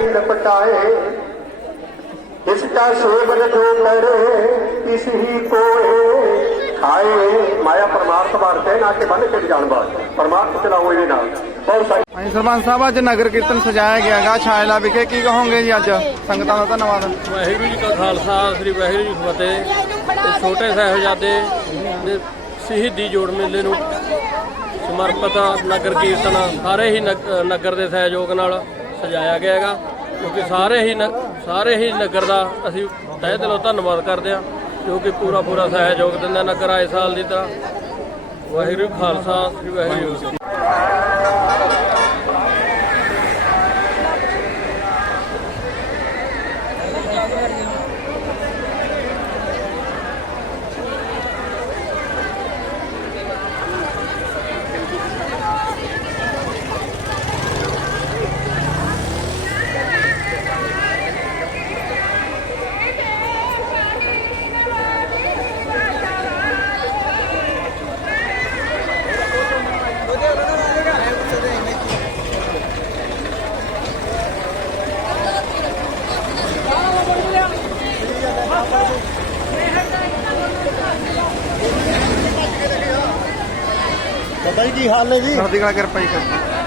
नील पटाए इसका सेवन जो करे इस ही को ਖਾਏ ਮਾਇਆ ਪਰਮਾਰਥ ਵਰਤੇ ਨਾ ਕਿ ਬੰਨ ਕੇ ਜਾਣ ਬਾਤ ਪਰਮਾਰਥ ਚਲਾਓ ਇਹਦੇ ਨਾਲ ਬਹੁਤ ਸਾਰੀ ਹਾਂਜੀ ਸਰਪੰਚ ਸਾਹਿਬ ਅੱਜ ਨਗਰ ਕੀਰਤਨ ਸਜਾਇਆ ਗਿਆ ਹੈਗਾ ਛਾਇਲਾ ਵਿਖੇ ਕੀ ਕਹੋਗੇ ਜੀ ਅੱਜ ਸੰਗਤਾਂ ਦਾ ਧੰਨਵਾਦ ਵਾਹਿਗੁਰੂ ਜੀ ਕਾ ਖਾਲਸਾ ਸ੍ਰੀ ਵਾਹਿਗੁਰੂ ਜੀ ਕੀ ਫਤਿਹ ਤੇ ਛੋਟੇ ਸਾਹਿਬਜ਼ਾਦੇ ਦੇ ਸ਼ਹੀਦੀ ਜੋੜ ਮੇਲੇ ਨੂੰ ਸਮਰਪਿਤ ਨਗਰ ਕੀਰਤਨ ਸਾਰੇ ਹੀ ਨਗ- ਨਗਰ ਦੇ ਸਹਿਯੋਗ ਨਾਲ ਸਜਾਇਆ ਗਿਆ ਹੈਗਾ ਕਿਉਂਕਿ ਸਾਰੇ ਹੀ ਨ- ਸਾਰੇ ਹੀ ਨਗਰ ਦਾ ਅਸੀਂ ਤਹਿ ਦਿਲੋਂ ਧੰਨਵਾਦ ਕਰਦੇ ਹਾਂ ਜੋ ਕਿ ਪੂਰਾ ਪੂਰਾ ਸਹਿਯੋਗ ਦਿੰਦਾ ਨਗਰ ਆਏ ਸਾਲ ਦੀ ਤਰ੍ਹਾਂ ਵਾਹਿਗੁਰੂ ਜੀ ਕਾ ਖਾਲਸਾ, ਸ੍ਰੀ ਵਾਹਿਗੁਰੂ ਜੀ ਕੀ ਫਤਿਹ। ਪਤਾ ਜੀ ਕੀ ਹਾਲ ਹੈ ਜੀ? ਸਰਦੀ ਕਲਾ ਕਿਰਪਾ ਜੀ ਕਿਰਪਾ।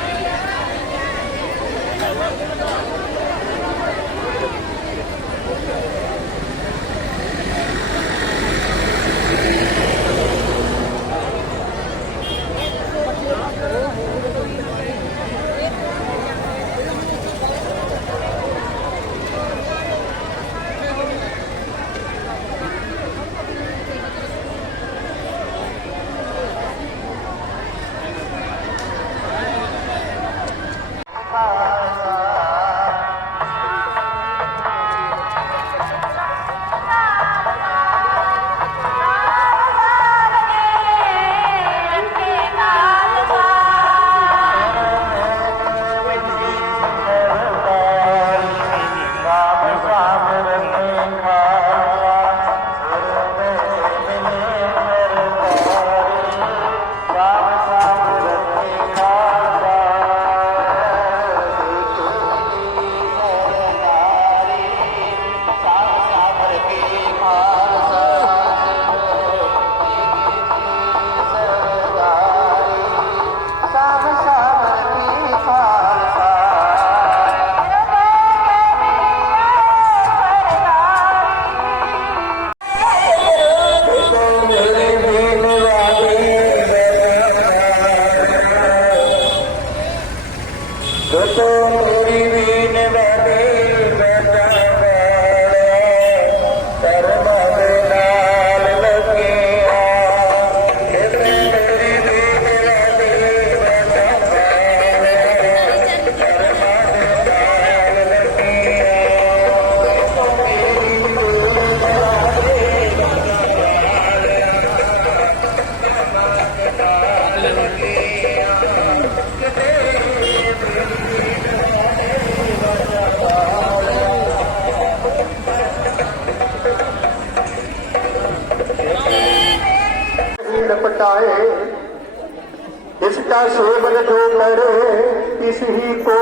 नील पटाए इसका सेवन जो करे इस ही को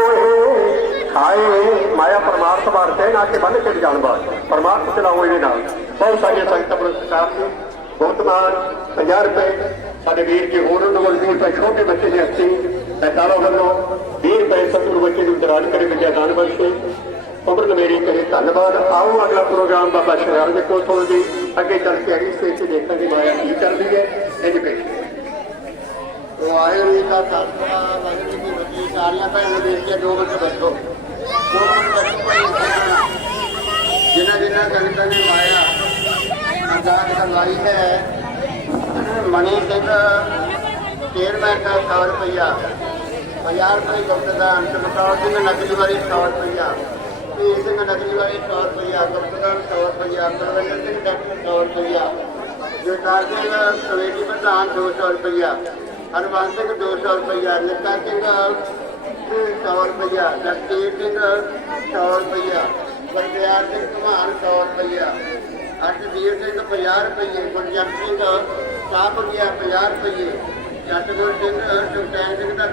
ਖਾਏ ਮਾਇਆ ਪਰਮਾਰਥ ਵਰਤੇ ਨਾ ਕਿ ਬੰਨ ਕੇ ਜਾਣ ਬਾਤ ਪਰਮਾਰਥ ਚਲਾਓ ਇਹਦੇ ਨਾਲ ਬਹੁਤ ਸਾਰੀਆਂ ਸੰਗਤਾਂ ਪੁਰਸਕਾਰ ਨੇ ਬਹੁਤ ਮਾਨ 50 ਰੁਪਏ ਸਾਡੇ ਵੀਰ ਜੀ ਹੋਰ ਉਹਨਾਂ ਵੱਲ ਵੀ ਛੋਟੇ ਬੱਚੇ ਦੇ ਹੱਥੀ ਸਰਕਾਰਾਂ ਵੱਲੋਂ 20 ਰੁਪਏ ਸਤਿਗੁਰੂ ਬੱਚੇ ਨੂੰ ਦਰਾਜ ਕਰੇ ਵਿਦਿਆ ਦਾਨ ਬਖਸ਼ੇ ਉਮਰ ਮੇਰੀ ਕਹੇ ਧੰਨਵਾਦ। ਆਓ ਅਗਲਾ ਪ੍ਰੋਗਰਾਮ ਬਾਬਾ ਸ਼ਰਾਰ ਦੇ ਕੋਲ ਤੋਂ ਅੱਗੇ ਚੱਲ ਕੇ ਅਗਲੀ ਸਟੇਜ ਤੇ ਦੇਖਾਂਗੇ ਮਾਇਆ ਕੀ ਕਰਦੀ ਹੈ। ਐਜੂਕੇਸ਼ਨ ਵਾਹਿਗੁਰੂ ਜੀ ਕਾ ਖਾਲਸਾ, ਵਾਹਿਗੁਰੂ ਜੀ ਕੀ ਫਤਿਹ। ਸਾਰੀਆਂ ਭੈਣਾਂ ਦੇ ਕੇ ਦੋ ਮਿੰਟ ਬੈਠੋ। ਦੋ ਮਿੰਟ ਬੈਠੋ ਜਿਨ੍ਹਾਂ ਜਿਨ੍ਹਾਂ ਸੰਗਤਾਂ ਨੇ ਮਾਇਆ ਅਰਦਾਸ ਕਰਵਾਈ ਹੈ ਮਣੀ ਸਿੰਘ ਚੇਅਰਮੈਨ ਦਾ 100 ਰੁਪਇਆ 50 ਰੁਪਏ ਗੁਪਤ ਦਾ ਅੰਤਰਕਾਰ ਸਿੰਘ ਨਕਲੀ ਵਾਲੀ 100 ਰੁਪਇਆ ਤੇ ਸਿੰਘ ਨਕਲੀ ਵਾਲੀ 100 ਰੁਪਇਆ ਗੁਪਤ ਦਾ 100 ਰੁਪਇਆ ਕੁਲਵਿੰਦਰ ਸਿੰਘ ਡਾਕਟਰ 100 ਰੁਪਇਆ ਜੋਤਾਰ ਸਿੰਘ, ਕਮੇਟੀ ਪ੍ਰਧਾਨ 200 ਰੁਪਇਆ ਹਰਵੰਸ ਸਿੰਘ 200 ਰੁਪਇਆ ਨਿੱਕਾ ਸਿੰਘ 100 ਰੁਪਇਆ ਜਗਦੀਪ ਸਿੰਘ 100 ਰੁਪਇਆ ਗੁਰਦਿਆਲ ਸਿੰਘ ਧਮਾਨ 100 ਰੁਪਇਆ ਅਰਸ਼ਦੀਪ ਸਿੰਘ 50 ਰੁਪਏ ਗੁਰਜੰਟ ਸਿੰਘ ਸਾਹ ਗਿਆ 50 ਰੁਪਏ ਜੱਟਗੁਰ ਸਿੰਘ, ਸੁਖਚੈਨ ਸਿੰਘ ਦਾ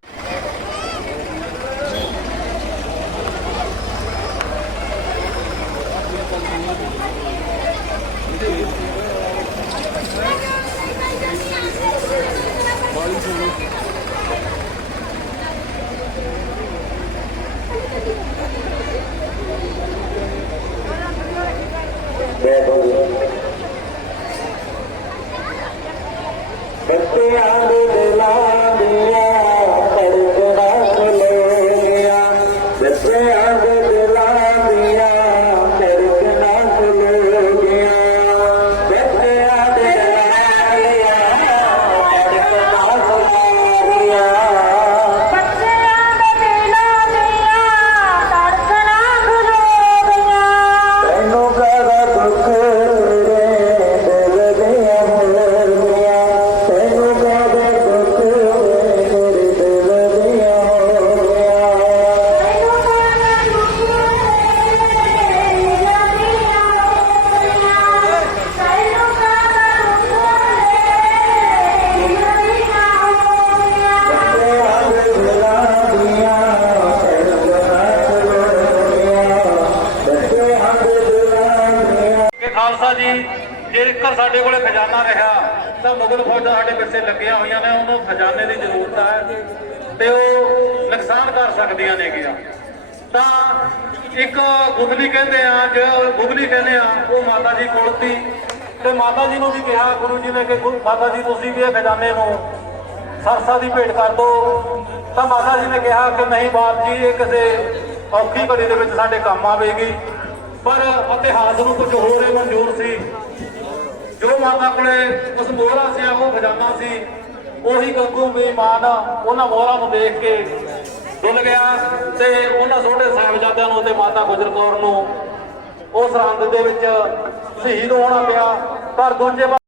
Gracias. ਮਾਤਾ ਜੀ, ਜੇਕਰ ਸਾਡੇ ਕੋਲੇ ਖਜ਼ਾਨਾ ਰਿਹਾ, ਤਾਂ ਮੁਗਲ ਫੌਜਾਂ ਸਾਡੇ ਪਿੱਛੇ ਲੱਗੀਆਂ ਹੋਈਆਂ ਨੇ, ਉਹਨੂੰ ਖਜ਼ਾਨੇ ਦੀ ਜ਼ਰੂਰਤ ਹੈ ਤੇ ਉਹ ਨੁਕਸਾਨ ਕਰ ਸਕਦੀਆਂ ਨੇਗੀਆਂ। ਤਾਂ ਇੱਕ ਗੁਗਲੀ ਕਹਿੰਦੇ ਆ, ਜੇ ਗੁਗਲੀ ਕਹਿੰਦੇ ਆ, ਉਹ ਮਾਤਾ ਜੀ ਕੋਲ ਤੀ ਤੇ ਮਾਤਾ ਜੀ ਨੂੰ ਵੀ ਕਿਹਾ, ਗੁਰੂ ਜੀ ਨੇ ਕਿ ਗੁਰੂ- ਮਾਤਾ ਜੀ, ਤੁਸੀਂ ਵੀ ਇਹ ਖਜ਼ਾਨੇ ਨੂੰ ਸਰਸਾ ਦੀ ਭੇਟ ਕਰ ਦਿਓ ਤਾਂ ਮਾਤਾ ਜੀ ਨੇ ਕਿਹਾ ਕਿ ਨਹੀਂ ਬਾਪ ਜੀ, ਇਹ ਕਿਸੇ ਔਖੀ ਘੜੀ ਦੇ ਵਿੱਚ ਸਾਡੇ ਕੰਮ ਆਵੇਗੀ। ਪਰ ਇਤਿਹਾਸ ਨੂੰ ਕੁਝ ਹੋਰ ਹੀ ਮਨਜ਼ੂਰ ਸੀ। ਜੋ ਮਾਤਾ ਕੋਲੇ ਉਸ ਮੋਹਰਾ ਸੀ ਉਹ ਖਜ਼ਾਨਾ ਸੀ, ਉਹੀ ਗੰਗੂ ਮੀਮਾਨ ਉਹਨਾਂ ਮੋਹਰਾਂ ਨੂੰ ਦੇਖ ਕੇ ਡੁੱਲ ਗਿਆ ਤੇ ਉਹਨਾਂ ਛੋਟੇ ਸਾਹਿਬਜ਼ਾਦਿਆਂ ਨੂੰ ਤੇ ਮਾਤਾ ਗੁਜਰ ਕੌਰ ਨੂੰ ਉਸ ਸਰਹੰਦ ਦੇ ਵਿੱਚ ਸ਼ਹੀਦ ਹੋਣਾ ਪਿਆ। ਪਰ ਦੂਜੇ ਪਾਸੇ